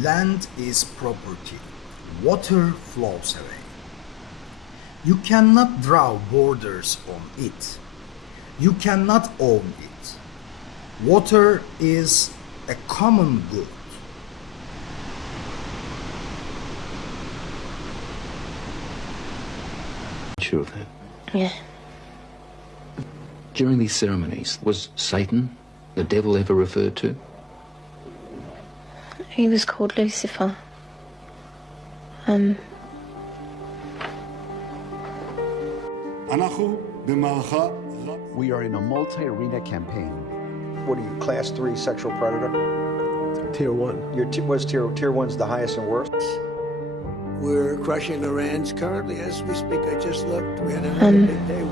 Land is property. Water flows away. You cannot draw borders on it. You cannot own it. Water is a common good. Sure of that? Yeah. During these ceremonies, was Satan, the devil, ever referred to? He was called Lucifer. We are in a multi-arena campaign. What are you, class 3 sexual predator? Tier 1. What's tier 1's the highest and worst? We're crushing Iran's currently as we speak. I just looked. We had another big day.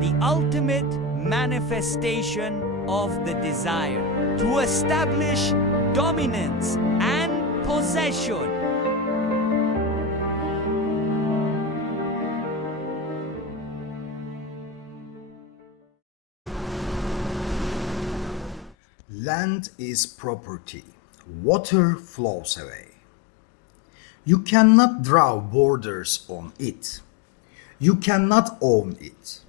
The ultimate manifestation of the desire to establish dominance and possession. Land is property. Water flows away. You cannot draw borders on it. You cannot own it.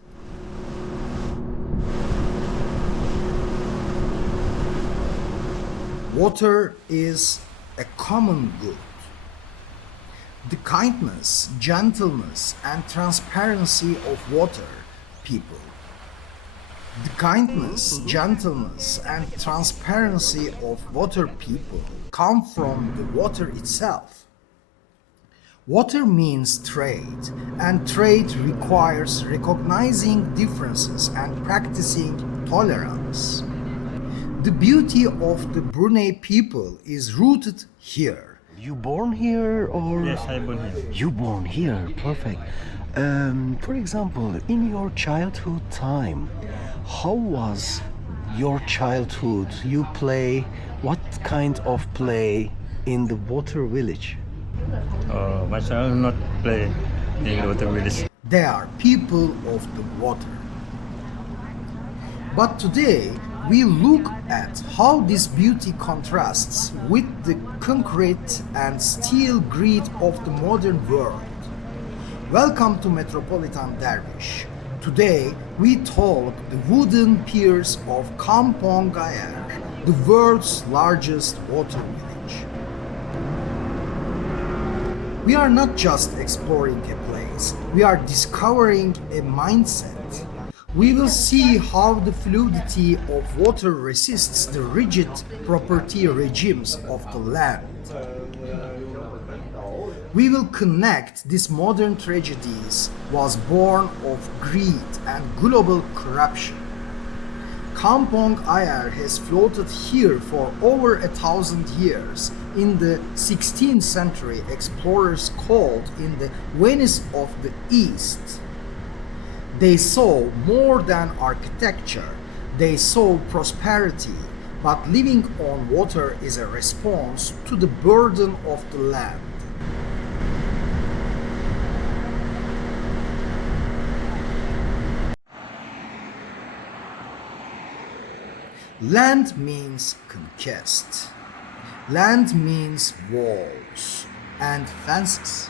Water is a common good. The kindness, gentleness, and transparency of water people. The kindness, gentleness, and transparency of water people come from the water itself. Water means trade, and trade requires recognizing differences and practicing tolerance. The beauty of the Brunei people is rooted here. You born here or? Yes, I born here. You born here, perfect. For example, in your childhood time, how was your childhood? You play, what kind of play in the water village? My child not play in the water village. They are people of the water. But today, we look at how this beauty contrasts with the concrete and steel greed of the modern world. Welcome to Metropolitan Dervish. Today, we talk the wooden piers of Kampong Ayer, the world's largest water village. We are not just exploring a place, we are discovering a mindset. We will see how the fluidity of water resists the rigid property regimes of the land. We will connect these modern tragedies was born of greed and global corruption. Kampong Ayer has floated here for over 1,000 years. In the 16th century, explorers called it the Venice of the East. They saw more than architecture, they saw prosperity, but living on water is a response to the burden of the land. Land means conquest. Land means walls and fences.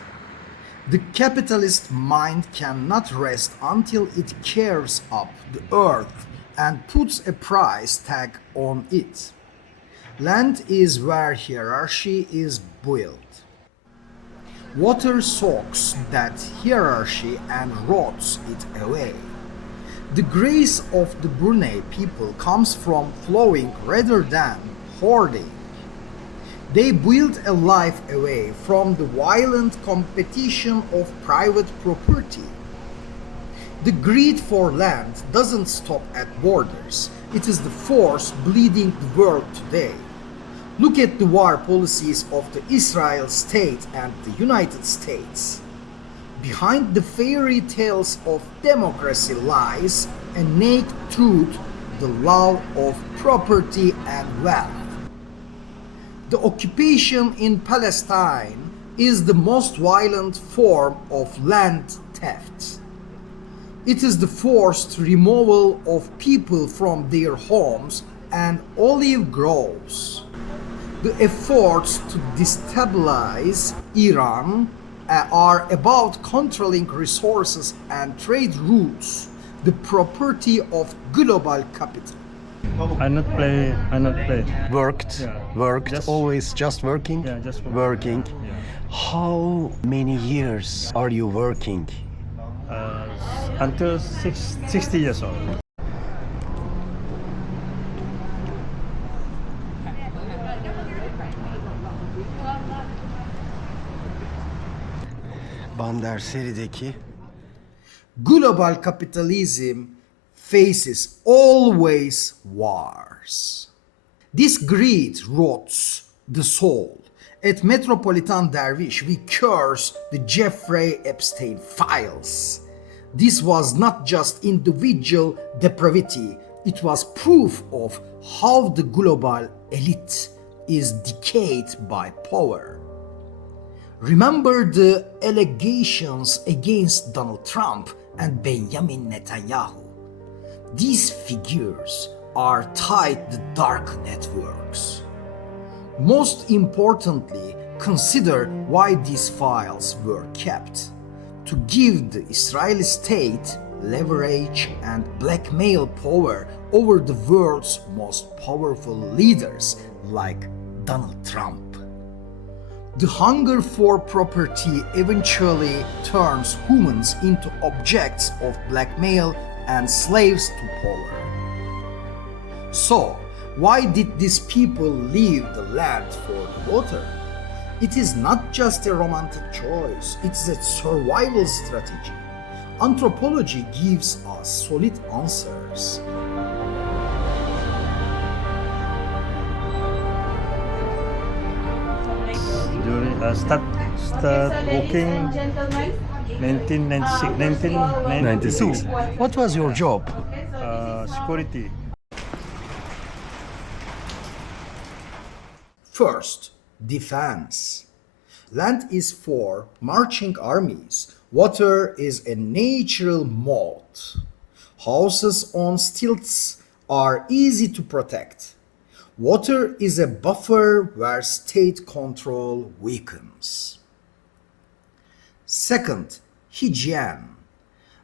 The capitalist mind cannot rest until it carves up the earth and puts a price tag on it. Land is where hierarchy is built. Water soaks that hierarchy and rots it away. The grace of the Brunei people comes from flowing rather than hoarding. They build a life away from the violent competition of private property. The greed for land doesn't stop at borders. It is the force bleeding the world today. Look at the war policies of the Israel state and the United States. Behind the fairy tales of democracy lies a naked truth the love of property and wealth. The occupation in Palestine is the most violent form of land theft. It is the forced removal of people from their homes and olive groves. The efforts to destabilize Iran are about controlling resources and trade routes, the property of global capital. I not play. Worked, Yeah. worked, Just- always just working? Yeah, just working. Yeah. How many years are you working? Until 60 years old. Bandar Seri'deki Global capitalism faces always wars. This greed rots the soul. At Metropolitan Dervish, we curse the Jeffrey Epstein files. This was not just individual depravity, it was proof of how the global elite is decayed by power. Remember the allegations against Donald Trump and Benjamin Netanyahu. These figures are tied to dark networks. Most importantly, consider why these files were kept. To give the Israeli state leverage and blackmail power over the world's most powerful leaders like Donald Trump. The hunger for property eventually turns humans into objects of blackmail and slaves to power. So, why did these people leave the land for the water? It is not just a romantic choice, it's a survival strategy. Anthropology gives us solid answers. During start working 1996. What was your job? Security. First, defense. Land is for marching armies. Water is a natural moat. Houses on stilts are easy to protect. Water is a buffer where state control weakens. Second, hygiene.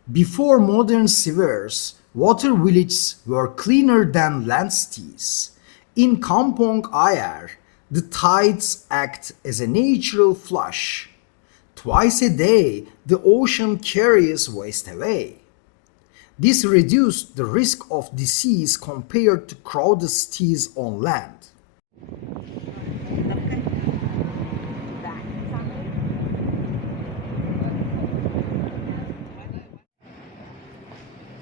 Before modern sewers, water villages were cleaner than land cities. In Kampong Ayer, the tides act as a natural flush. Twice a day, the ocean carries waste away. This reduced the risk of disease compared to crowded cities on land.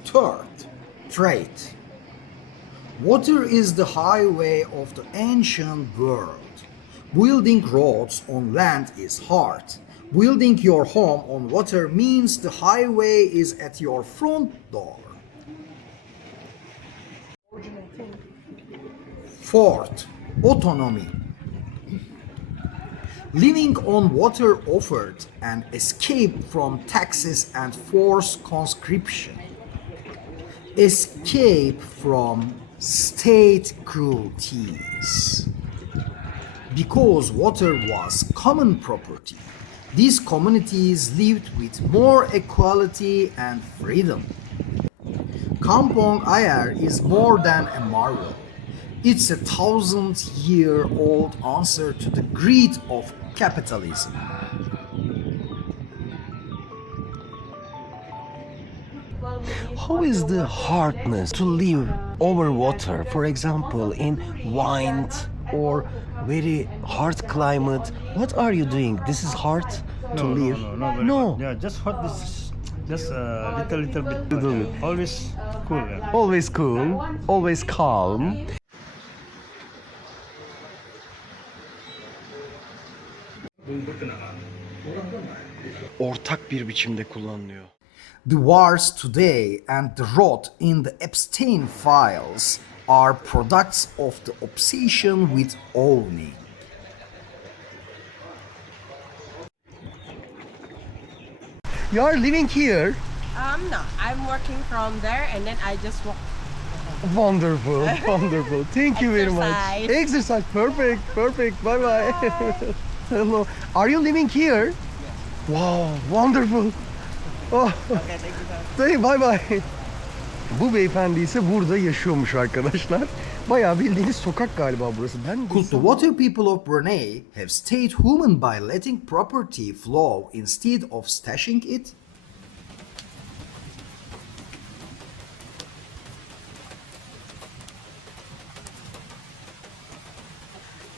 Third, trade. Water is the highway of the ancient world. Building roads on land is hard. Building your home on water means the highway is at your front door. Fourth, autonomy. Living on water offered an escape from taxes and forced conscription. Escape from state cruelties. Because water was common property, these communities lived with more equality and freedom. Kampong Ayer is more than a marvel. It's a 1,000-year-old answer to the greed of capitalism. How is the hardness to live over water, for example, in wind or very hard climate? What are you doing? This is hard to live? No. Yeah, just hot. This, just little bit. Little bit. Always cool. Yeah. Always cool, always calm. Ortak bir biçimde kullanılıyor. The wars today and the rot in the Epstein files are products of the obsession with owning. You are living here? No, I'm working from there and then I just walk. Wonderful, wonderful. Thank you very much. Exercise, perfect, perfect. Bye bye. Hello. Are you living here? Yes. Wow, wonderful. Oh. Okay, thank you. Bye bye. Bu beyefendi ise burada yaşıyormuş arkadaşlar. Bayağı bildiğiniz sokak galiba burası. Could the water people of Brunei have stayed human by letting property flow instead of stashing it?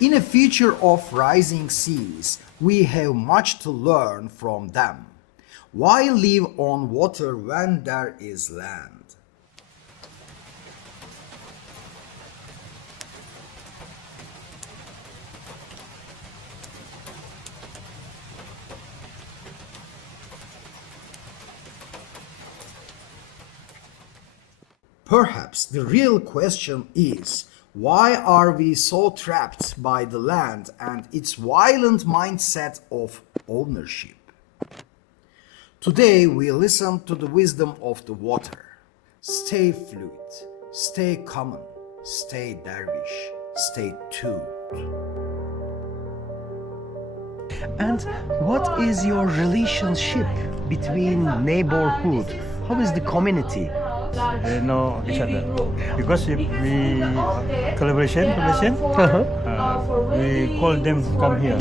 In a future of rising seas, we have much to learn from them. Why live on water when there is land? Perhaps the real question is, why are we so trapped by the land and its violent mindset of ownership? Today we listen to the wisdom of the water. Stay fluid, stay common, stay dervish, stay tuned. And what is your relationship between neighborhood? How is the community? They know each other because if we collaboration, we call them come here.